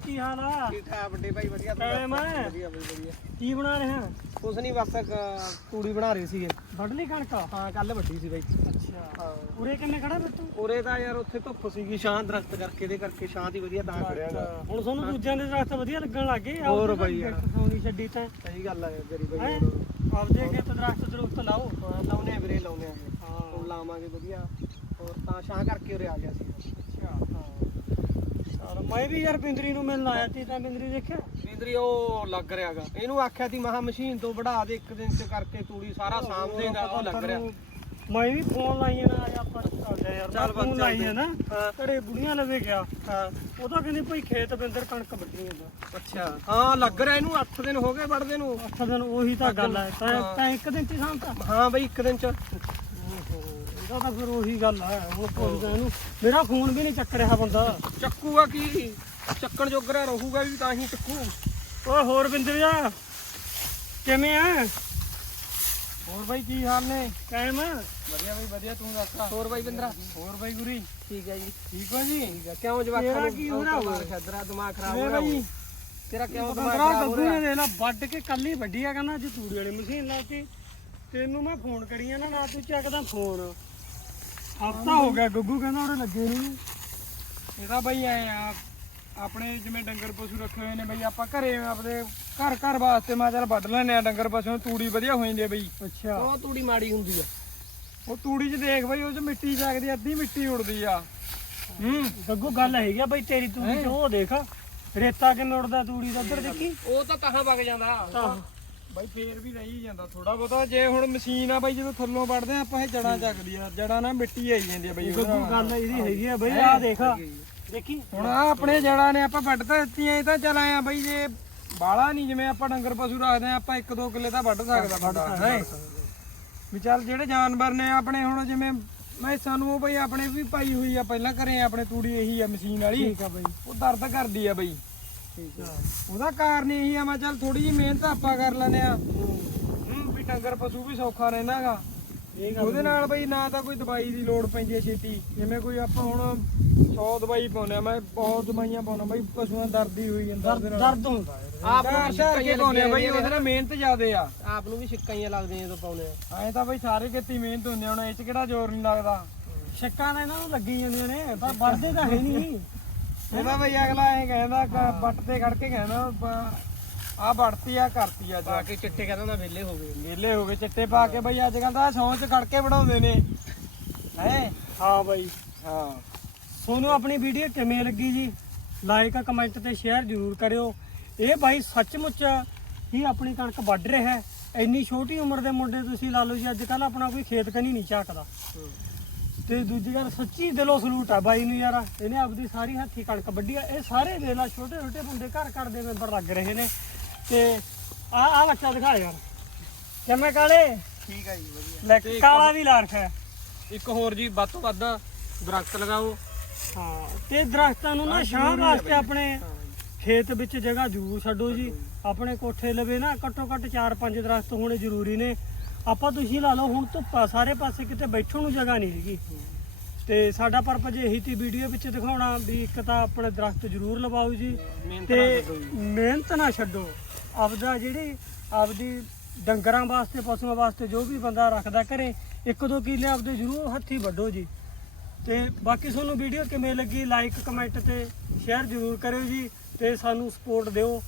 ਕੀ ਹਾਲ ਆ? ਠੀਕ ਠਾਕ ਵੱਡੇ ਭਾਈ ਵਧੀਆ ਤੂੰ ਕਿਵੇਂ ਦੱਸ? ਮੈਂ? ਵਧੀਆ ਬਈ ਵਧੀਆ। ਕੀ ਬਣਾ ਰਿਹਾ ਕੁਛ ਨਹੀਂ ਬਸ ਇੱਕ ਤੂੜੀ ਬਣਾ ਰਹੇ ਸੀਗੇ। ਵੱਢ ਲਈ ਕਣਕ? ਹਾਂ ਕੱਲ ਵੱਡੀ ਸੀ ਬਾਈ ਅੱਛਾ। ਹਾਂ। ਉਰੇ ਕਿੰਨੇ ਖੜਾ ਫਿਰ ਤੂੰ? ਉਰੇ ਤਾਂ ਯਾਰ ਉੱਥੇ ਧੁੱਪ ਸੀਗੀ ਛਾਂ ਦਰਖਤ ਕਰਕੇ ਇਹਦੇ ਕਰਕੇ ਛਾਂ ਦੀ ਵਧੀਆ ਤਾਂ ਖੜਿਆਗਾ ਹੁਣ ਤੁਹਾਨੂੰ ਦੂਜਿਆਂ ਦੇ ਦਰਖਤ ਵਧੀਆ ਲੱਗਣ ਲੱਗ ਗਏ? ਹੋਰ ਬਾਈ ਯਾਰ। ਸੋਨੀ ਛੱਡੀ ਤਾਂ। ਸਹੀ ਗੱਲ ਆ ਬਾਈ ਹੈਂ? ਯਾਰ। ਆਪਦੇ ਅੱਗੇ ਤੇ ਦਰਖਤ ਦਰੁਖਤ ਲਾਓ। ਲਾਉਨੇ ਆ ਵੀਰੇ ਲਾਉਨੇ ਆ। ਹਾਂ। ਹੁਣ ਲਾਵਾਂਗੇ ਵਧੀਆ। ਹੋਰ ਤਾਂ ਛਾਂ ਕਰਕੇ ਉਰੇ ਆ ਗਿਆ ਸੀ। ਚਲ ਮੈਂ ਵੀ ਯਾਰ ਬਿੰਦਰੀ ਨੂੰ ਮਿਲਣ ਆਇਆ ਸੀ ਤਾਂ ਬਿੰਦਰੀ ਦੇਖਿਆ? ਬਿੰਦਰੀ ਉਹ ਲੱਗ ਰਿਹਾਗਾ ਇਹਨੂੰ ਆਖਿਆ ਸੀ ਮਹਾ ਮਸ਼ੀਨ ਤੋਂ ਵੜਾ ਦੇ ਇੱਕ ਦਿਨ ਚ ਕਰਕੇ ਤੂੜੀ ਸਾਰਾ ਸਾਂਭ ਦੇਗਾ ਉਹ ਲੱਗ ਰਿਹਾ। ਮੈਂ ਵੀ ਫੋਨ ਲਾਈਏ ਨਾ ਅੱਜ ਆਪਾਂ ਚੱਲਦੇ ਯਾਰ ਚੱਲ ਫੋਨ ਲਾਈਏ ਨਾ ਘਰੇ ਬੁੜੀਆਂ ਲਵੇ ਗਿਆ। ਹਾਂ। ਉਹ ਤਾਂ ਕਹਿੰਦੀ ਭਾਈ ਖੇਤ ਬਿੰਦਰ ਕਣਕ ਵੱਢੀ ਜਾਂਦਾ ਅੱਛਾ। ਹਾਂ ਲੱਗ ਰਿਹਾ ਇਹਨੂੰ 8 ਦਿਨ ਹੋ ਗਏ ਵੜਦੇ ਨੂੰ। ਅੱਠ ਦਿਨ ਉਹੀ ਤਾਂ ਗੱਲ ਹੈ ਤਾਂ ਹਾਂ। ਤਾਂ ਇੱਕ ਦਿਨ ਚ ਸਾਂਭਤਾ ਹਾਂ ਬਈ ਇੱਕ ਦਿਨ ਚ। ਇਹਦਾ ਤਾਂ ਫਿਰ ਉਹੀ ਗੱਲ ਹੈ ਹੁਣ ਪੁੱਛਦਾ ਇਹਨੂੰ ਮੇਰਾ ਫੋਨ ਵੀ ਨਹੀਂ ਚੱਕ ਰਿਹਾ ਬੰਦਾ। ਚੱਕੂਗਾ ਕੀ? ਚੱਕਣ ਜੋਗਰਾ ਰਹੂਗਾ ਵੀ ਤਾਂ ਹੀ ਚੱਕੂ। ਓਏ ਹੋਰ ਬਿੰਦਰ ਜਾ ਕਿਵੇਂ ਆ? ਹੋਰ ਬਾਈ ਕੀ ਹਾਲ ਨੇ? ਕਾਇਮ? ਆ? ਵਧੀਆ ਬਾਈ ਵਧੀਆ ਤੂੰ ਦੱਸ। ਹੋਰ ਬਾਈ ਬਿੰਦਰਾ? ਹੋਰ ਬਾਈ ਗੁਰੀ? ਠੀਕ ਹੈ ਜੀ। ਠੀਕ ਹੋ ਜੀ? ਠੀਕ ਹੈ ਕਿਉਂ ਜਵਾਕਾਂ ਤੇਰਾ ਨੂੰ ਕੀ ਹੋ ਰਿਹਾ ਮਾਰ ਖਦਰਾ ਦਿਮਾਗ ਖਰਾਬ ਵੇ ਹੋ ਰਿਹਾ ਬਾਈ? ਤੇਰਾ ਕਿਉਂ ਦਿਮਾਗ ਬੰਦਰਾ ਖਰਾਬ ਹੋ ਰਿਹਾ? ਨੇ ਦੇਖ ਲਾ ਵੱਢ ਕੇ ਕੱਲ ਵੱਢੀ ਆ ਕਹਿੰਦਾ ਅੱਜ ਤੂੜੀ ਵਾਲੀ ਮਸ਼ੀਨ ਲਾਤੀ ਤੈਨੂੰ ਮੈਂ ਫੋਨ ਕਰੀ ਜਾਣਾ ਨਾ ਤੂੰ ਚੱਕਦਾ ਫੋਨ। ਹਫਤਾ ਹੋ ਗਿਆ ਗੱਗੂ ਕਹਿੰਦਾ ਉਹਦੇ ਲੱਗੇ ਨੂੰ। ਇਹਦਾ ਬਾਈ ਐ ਆ ਆਪਣੇ ਜਿਵੇਂ ਡੰਗਰ ਪਸ਼ੂ ਰੱਖੇ ਹੋਏ ਨੇ ਬਈ ਆਪਾਂ ਘਰੇ ਆਪਣੇ ਘਰ ਘਰ ਵਾਸਤੇ ਮੈਂ ਚੱਲ ਵੱਢ ਲੈਨੇ ਆ ਡੰਗਰ ਪਸ਼ੂ ਨੂੰ ਤੂੜੀ ਵਧੀਆ ਹੋ ਜਾਂਦੀ ਆ ਬਈ। ਅੱਛਾ। ਉਹ ਤੂੜੀ ਮਾੜੀ ਹੁੰਦੀ ਆ। ਉਹ ਤੂੜੀ 'ਚ ਦੇਖ ਬਈ ਉਹ 'ਚ ਮਿੱਟੀ ਜਾਗਦੀ ਅੱਧੀ ਮਿੱਟੀ ਉੜਦੀ ਆ। ਹੂੰ। ਗੱਗੂ ਗੱਲ ਹੈਗੀ ਆ ਬਈ ਤੇਰੀ ਤੂੜੀ ਚ ਉਹ ਦੇਖ ਰੇਤਾ ਕਿਵੇਂ ਉੜਦਾ ਤੂੜੀ ਦਾ ਉੱਧਰ ਦੇਖੀ? ਉਹ ਤਾਂ ਕਹਾਂ ਵਗ ਜਾਂਦਾ। ਬਾਈ ਫੇਰ ਵੀ ਰਹੀ ਜਾਂਦਾ ਥੋੜਾ ਬਹੁਤਾ। ਜੇ ਹੁਣ ਮਸ਼ੀਨ ਆ ਬਾਈ ਜਦੋਂ ਥੱਲੋਂ ਵੱਢਦੇ ਆ ਆਪਾਂ ਇਹ ਜੜਾਂ ਚੱਕਦੀ ਆ। ਜੜਾਂ ਨਾਲ ਮਿੱਟੀ ਆਈ ਜਾਂਦੀ ਆ ਬਾਈ ਨਾਲ। ਗੱਲ ਇਹਦੀ ਹੈਗੀ ਆ ਬਈ ਆ ਦੇਖ। ਦੇਖੀ? ਹੁਣ ਆ ਆਪਣੇ ਜੜਾਂ ਨੇ ਆਪਾਂ ਵੱਢ ਤਾਂ ਦਿੱਤੀਆਂ ਇਹ ਤਾਂ ਚੱਲ ਬਈ ਜੇ ਬਾਲਾ ਨਹੀਂ ਜਿਵੇਂ ਆਪਾਂ ਡੰਗਰ ਪਸ਼ੂ ਰੱਖਦੇ ਆ ਆਪਾਂ ਇੱਕ ਦੋ ਕਿੱਲੇ ਤਾਂ ਵੱਢ ਸਕਦਾ ਬੰਦਾ ਹੈ? ਵੀ ਚੱਲ ਜਿਹੜੇ ਜਾਨਵਰ ਨੇ ਆਪਣੇ ਹੁਣ ਜਿਵੇਂ ਮੈਸਾਂ ਨੂੰ ਉਹ ਬਈ ਆਪਣੇ ਵੀ ਪਾਈ ਹੋਈ ਆ ਪਹਿਲਾਂ ਘਰੇ ਆਪਣੇ ਤੂੜੀ ਇਹੀ ਆ ਮਸ਼ੀਨ ਵਾਲੀ। ਠੀਕ ਆ ਬਈ। ਉਹ ਦਰਦ ਕਰਦੀ ਆ ਬਈ। ਠੀਕ ਉਹਦਾ ਕਾਰਨ ਇਹੀ ਆ ਮੈਂ ਚੱਲ ਥੋੜੀ ਜਿਹੀ ਮਿਹਨਤ ਆਪਾਂ ਕਰ ਲੈਨੇ ਆ ਹੂੰ ਵੀ ਡੰਗਰ ਪਸ਼ੂ ਵੀ ਸੌਖਾ ਰਹਿਣਾਗਾ ਉਹਦੇ ਨਾਲ ਬਈ ਨਾ ਤਾਂ ਕੋਈ ਦਵਾਈ ਦੀ ਲੋੜ ਪੈਂਦੀ ਹੈ ਛੇਤੀ। ਜਿਵੇਂ ਕੋਈ ਆਪਾਂ ਹੁਣ 100 ਦਵਾਈ ਪਾਉਂਦੇ ਆ ਮੈਂ ਬਹੁਤ ਦਵਾਈਆਂ ਪਾਉਣਾ ਬਈ ਪਸ਼ੂਆਂ ਦਰਦ ਹੀ ਹੋਈ ਜਾਂਦਾ ਦਰਦ ਹੁੰਦਾ ਆਪ ਨੂੰ ਸ਼ਿਕਾਇਆਂ ਪਾਉਂਦੇ ਆ ਬਈ ਉਹਦੇ ਨਾਲ ਮਿਹਨਤ ਜ਼ਿਆਦੇ ਆ। ਆਪ ਨੂੰ ਵੀ ਛਿੱਕਾਈਆਂ ਲੱਗਦੀਆਂ ਜਦੋਂ ਪਾਉਨੇ ਆ। ਐਂ ਤਾਂ ਬਈ ਸਾਰੇ ਕਿਤੇ ਮਿਹਨਤ ਹੁੰਦੀ ਹੁਣ ਇਹ ਚ ਕਿਹੜਾ ਜ਼ੋਰ ਨਹੀਂ ਲੱਗਦਾ। ਛਿੱਕਾਂ ਤਾਂ ਇਹਨਾਂ ਨੂੰ ਲੱਗੀ ਜਾਂਦੀਆਂ ਨੇ ਪਰ ਵੜਦੇ ਤਾਂ ਹੈ ਨਹੀਂ। ਇਹਦਾ ਬਈ ਅਗਲਾ ਐਂ ਕਹਿੰਦਾ ਕ- ਬੱਟ ਤੇ ਖੜ ਕੇ ਕਹਿੰਦਾ ਆ ਵੜਤੀ ਆ ਕਰਤੀ ਅੱਜ। ਪਾ ਕੇ ਚਿੱਟੇ ਕਹਿੰਦਾ ਨਾ ਵਿਹਲੇ ਹੋ ਗਏ। ਮੇਲੇ ਹੋ ਗਏ ਚਿੱਟੇ ਪਾ ਕੇ ਬਈ ਅੱਜ ਤਾਂ ਸੌਂ ਚ ਖੜ ਕੇ ਬਣਾਉਂਦੇ ਨੇ। ਹੈ? ਹਾਂ ਬਾਈ। ਹਾਂ। ਤੁਹਾਨੂੰ ਆਪਣੀ ਵੀਡੀਓ ਕਿਵੇਂ ਲੱਗੀ ਜੀ? ਲਾਈਕ ਕਮੈਂਟ ਤੇ ਸ਼ੇਅਰ ਜ਼ਰੂਰ ਕਰਿਓ। ਇਹ ਬਾਈ ਸੱਚਮੁੱਚ ਹੀ ਆਪਣੀ ਕਣਕ ਵੱਢ ਰਿਹਾ ਹੈ। ਇੰਨੀ ਛੋਟੀ ਉਮਰ ਦੇ ਮੁੰਡੇ ਤੁਸੀਂ ਲਾ ਲਓ ਜੀ ਅੱਜ ਕੱਲ ਆਪਣਾ ਕੋਈ ਖੇਤ ਕਨੀ ਨਹੀਂ ਝਾਕਦਾ। ਤੇ ਦੂਜੀ ਗੱਲ ਸੱਚੀ ਦਿਲੋਂ ਸਲੂਟ ਆ ਬਾਈ ਨੂੰ ਯਾਰ ਇਹਨੇ ਆਪਦੀ ਸਾਰੀ ਹੱਥੀ ਕਣਕ ਵੱਢੀ ਆ। ਇਹ ਸਾਰੇ ਵੇਲਾ ਛੋਟੇ ਛੋਟੇ ਮੁੰਡੇ ਘਰ ਘਰ ਦੇ ਮੈਂਬਰ ਲੱਗ ਰਹੇ ਨੇ। ਤੇ ਆ ਆ ਬੱਚਾ ਦਿਖਾ ਯਾਰ। ਕਿਵੇਂ ਕਾਲੇ? ਠੀਕ ਹੈ ਜੀ ਵਧੀਆ। ਲੈ ਕਾਲਾ ਵੀ ਲਾਰਖ ਹੈ। ਇੱਕ ਹੋਰ ਜੀ ਵੱਧ ਤੋਂ ਵੱਧ ਦਰਖਤ ਲਗਾਓ। ਹਾਂ ਤੇ ਦਰਖਤਾਂ ਨੂੰ ਨਾ ਛਾਂ ਵਾਸਤੇ ਆਪਣੇ ਖੇਤ ਵਿੱਚ ਜਗ੍ਹਾ ਜ਼ਰੂਰ ਛੱਡੋ ਜੀ। ਆਪਣੇ ਕੋਠੇ ਲਵੇ ਨਾ ਘੱਟੋ ਘੱਟ 4-5 ਦਰਖਤ ਹੋਣੇ ਜ਼ਰੂਰੀ ਨੇ। ਆਪਾਂ ਤੁਸੀਂ ਲਾ ਲਓ ਹੁਣ ਧੁੱਪਾ ਸਾਰੇ ਪਾਸੇ ਕਿਤੇ ਬੈਠਣ ਨੂੰ ਜਗ੍ਹਾ ਨਹੀਂ ਹੈਗੀ। ਤੇ ਸਾਡਾ ਪਰਪਸ ਇਹੀ ਤੀ ਵੀਡੀਓ ਵਿੱਚ ਦਿਖਾਉਣਾ ਵੀ ਇੱਕ ਤਾਂ ਆਪਣੇ ਦਰਖਤ ਜ਼ਰੂਰ ਲਵਾਓ ਜੀ ਤੇ ਮਿਹਨਤ ਨਾ ਛੱਡੋ। ਆਪਦਾ ਜਿਹੜੀ ਆਪਦੀ ਡੰਗਰਾਂ ਵਾਸਤੇ ਪਸ਼ੂਆਂ ਵਾਸਤੇ ਜੋ ਵੀ ਬੰਦਾ ਰੱਖਦਾ ਘਰੇ ਇੱਕ ਦੋ ਕਿੱਲੇ ਆਪਦੇ ਜ਼ਰੂਰ ਹੱਥੀ ਵੱਢੋ ਜੀ। ਤੇ ਬਾਕੀ ਤੁਹਾਨੂੰ ਵੀਡੀਓ ਕਿਵੇਂ ਲੱਗੀ ਲਾਈਕ ਕਮੈਂਟ ਤੇ ਸ਼ੇਅਰ ਜ਼ਰੂਰ ਕਰਿਓ ਜੀ ਤੇ ਸਾਨੂੰ ਸਪੋਰਟ ਦਿਓ।